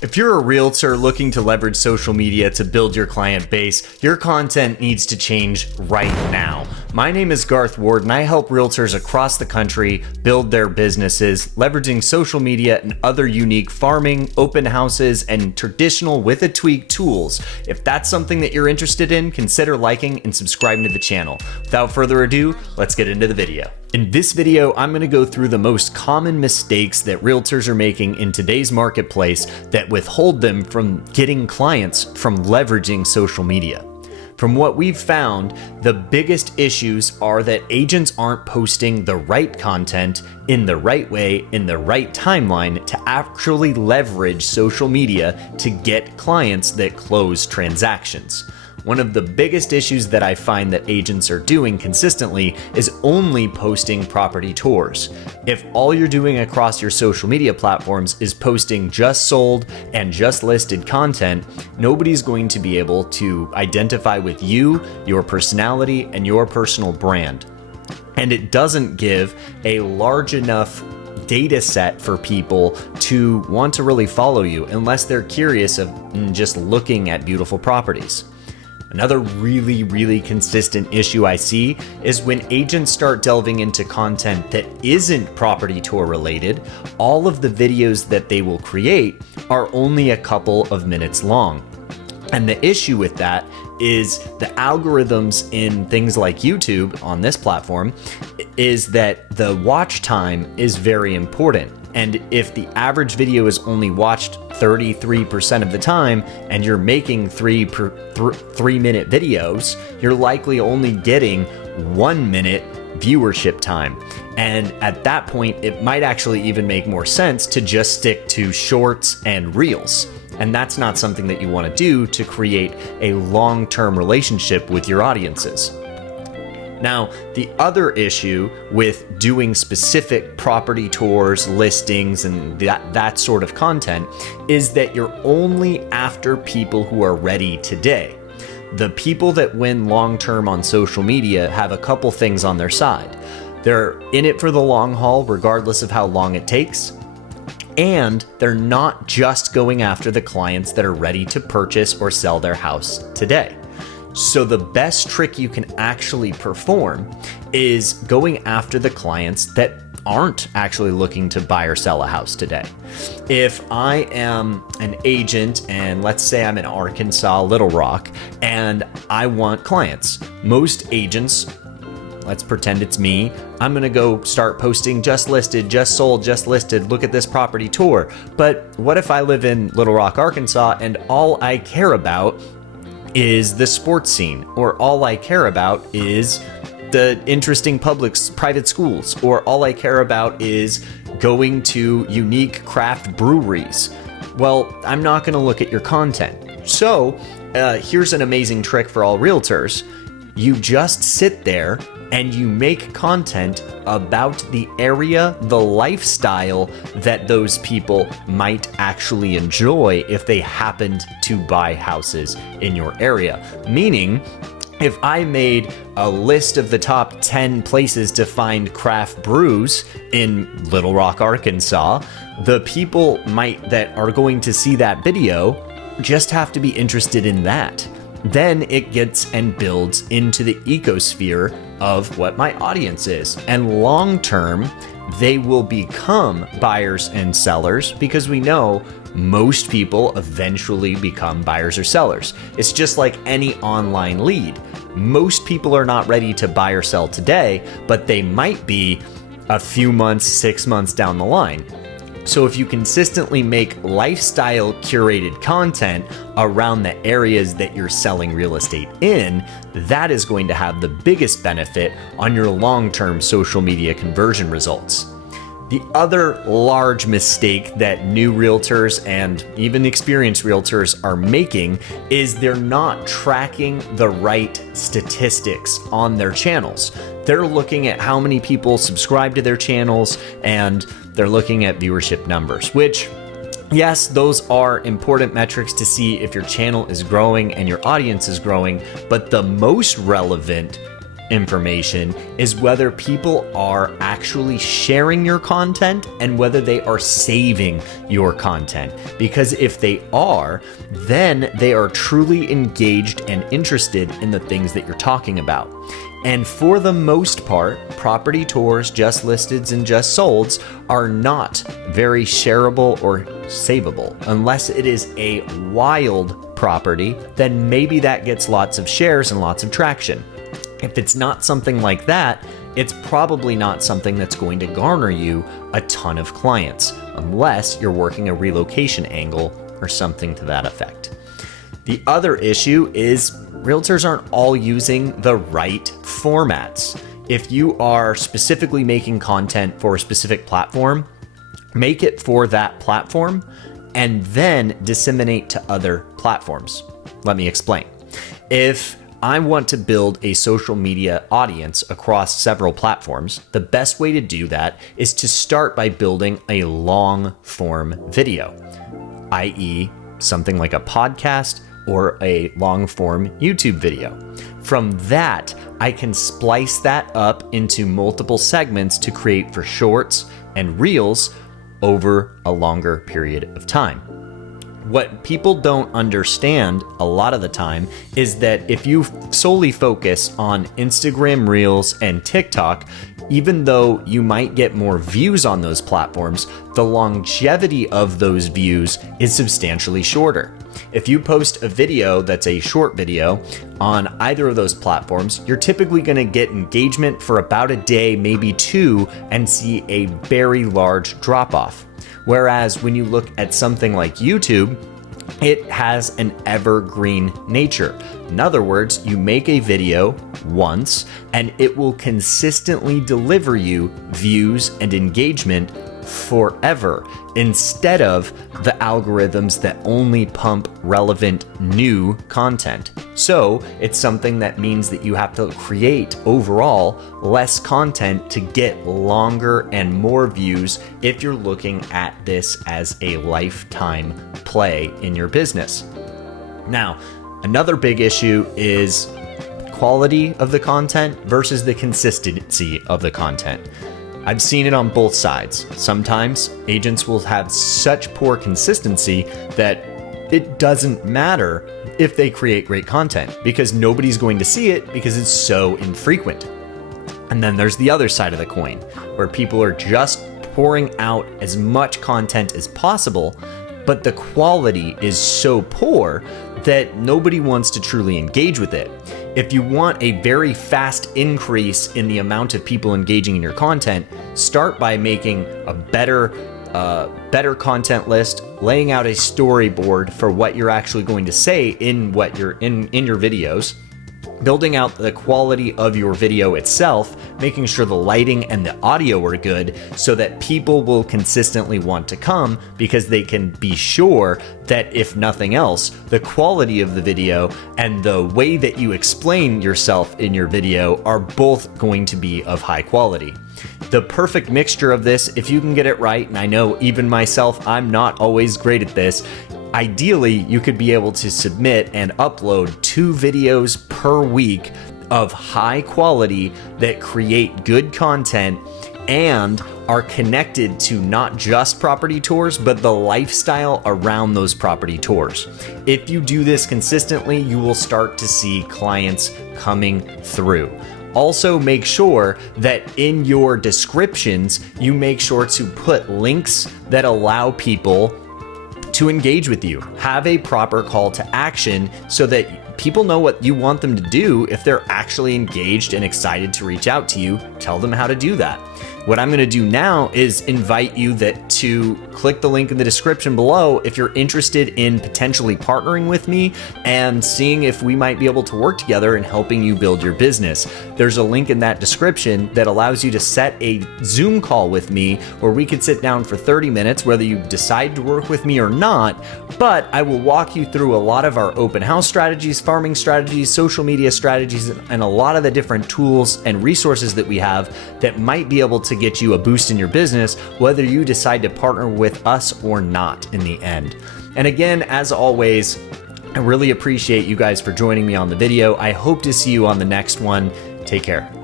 If you're a realtor looking to leverage social media to build your client base, your content needs to change right now. My name is Garth Ward, and I help realtors across the country build their businesses, leveraging social media and other unique farming, open houses, and traditional with a tweak tools. If that's something that you're interested in, consider liking and subscribing to the channel. Without further ado, let's get into the video. In this video, I'm going to go through the most common mistakes that realtors are making in today's marketplace that withhold them from getting clients from leveraging social media. From what we've found, the biggest issues are that agents aren't posting the right content in the right way, in the right timeline to actually leverage social media to get clients that close transactions. One of the biggest issues that I find that agents are doing consistently is only posting property tours. If all you're doing across your social media platforms is posting just sold and just listed content, nobody's going to be able to identify with you, your personality, and your personal brand. And it doesn't give a large enough data set for people to want to really follow you unless they're curious of just looking at beautiful properties. Another really consistent issue I see is when agents start delving into content that isn't property tour related, all of the videos that they will create are only a couple of minutes long. And the issue with that is the algorithms in things like YouTube on this platform is that the watch time is very important. And if the average video is only watched 33% of the time and you're making 3-minute videos, you're likely only getting 1 minute viewership time. And at that point, it might actually even make more sense to just stick to shorts and reels. And that's not something that you want to do to create a long-term relationship with your audiences. Now, the other issue with doing specific property tours, listings, and that sort of content is that you're only after people who are ready today. The people that win long-term on social media have a couple things on their side. They're in it for the long haul, regardless of how long it takes. And they're not just going after the clients that are ready to purchase or sell their house today. So the best trick you can actually perform is going after the clients that aren't actually looking to buy or sell a house today. If I am an agent and let's say I'm in Arkansas, Little Rock, and I want clients, most agents, let's pretend it's me, I'm gonna go start posting just listed, just sold, just listed, look at this property tour. But what if I live in Little Rock, Arkansas, and all I care about is the sports scene, or all I care about is the interesting private schools, or all I care about is going to unique craft breweries? Well, I'm not going to look at your content. So here's an amazing trick for all realtors. You just sit there and you make content about the area, the lifestyle that those people might actually enjoy if they happened to buy houses in your area. Meaning, if I made a list of the top 10 places to find craft brews in Little Rock, Arkansas, the people that are going to see that video just have to be interested in that. Then it gets and builds into the ecosphere of what my audience is. And long term, they will become buyers and sellers because we know most people eventually become buyers or sellers. It's just like any online lead. Most people are not ready to buy or sell today, but they might be a few months, 6 months down the line. So if you consistently make lifestyle curated content around the areas that you're selling real estate in, that is going to have the biggest benefit on your long-term social media conversion results. The other large mistake that new realtors and even experienced realtors are making is they're not tracking the right statistics on their channels. They're looking at how many people subscribe to their channels and they're looking at viewership numbers, which, yes, those are important metrics to see if your channel is growing and your audience is growing, but the most relevant information is whether people are actually sharing your content and whether they are saving your content. Because if they are, then they are truly engaged and interested in the things that you're talking about. And for the most part, property tours, just listeds, and just solds are not very shareable or savable. Unless it is a wild property, then maybe that gets lots of shares and lots of traction. If it's not something like that, it's probably not something that's going to garner you a ton of clients, unless you're working a relocation angle or something to that effect. The other issue is realtors aren't all using the right formats. If you are specifically making content for a specific platform, make it for that platform and then disseminate to other platforms. Let me explain. If I want to build a social media audience across several platforms, the best way to do that is to start by building a long form video, i.e., something like a podcast or a long form YouTube video. From that, I can splice that up into multiple segments to create for shorts and reels over a longer period of time. What people don't understand a lot of the time is that if you solely focus on Instagram Reels and TikTok, even though you might get more views on those platforms, the longevity of those views is substantially shorter. If you post a video that's a short video on either of those platforms, you're typically going to get engagement for about a day, maybe two, and see a very large drop off. Whereas when you look at something like YouTube, it has an evergreen nature. In other words, you make a video once and it will consistently deliver you views and engagement forever, instead of the algorithms that only pump relevant new content. So it's something that means that you have to create overall less content to get longer and more views if you're looking at this as a lifetime play in your business. Now, another big issue is quality of the content versus the consistency of the content. I've seen it on both sides. Sometimes agents will have such poor consistency that it doesn't matter if they create great content because nobody's going to see it because it's so infrequent. And then there's the other side of the coin where people are just pouring out as much content as possible, but the quality is so poor that nobody wants to truly engage with it. If you want a very fast increase in the amount of people engaging in your content, start by making a better content list, laying out a storyboard for what you're actually going to say in what you're in your videos, building out the quality of your video itself, making sure the lighting and the audio are good so that people will consistently want to come because they can be sure that if nothing else, the quality of the video and the way that you explain yourself in your video are both going to be of high quality. The perfect mixture of this, if you can get it right, and I know even myself, I'm not always great at this, ideally, you could be able to submit and upload 2 videos per week of high quality that create good content and are connected to not just property tours, but the lifestyle around those property tours. If you do this consistently, you will start to see clients coming through. Also, make sure that in your descriptions, you make sure to put links that allow people to engage with you. Have a proper call to action so that people know what you want them to do. If they're actually engaged and excited to reach out to you, tell them how to do that. What I'm going to do now is invite you to click the link in the description below if you're interested in potentially partnering with me and seeing if we might be able to work together in helping you build your business. There's a link in that description that allows you to set a Zoom call with me where we could sit down for 30 minutes, whether you decide to work with me or not, but I will walk you through a lot of our open house strategies, farming strategies, social media strategies, and a lot of the different tools and resources that we have that might be able to get you a boost in your business, whether you decide to partner with us or not in the end. And again, as always, I really appreciate you guys for joining me on the video. I hope to see you on the next one. Take care.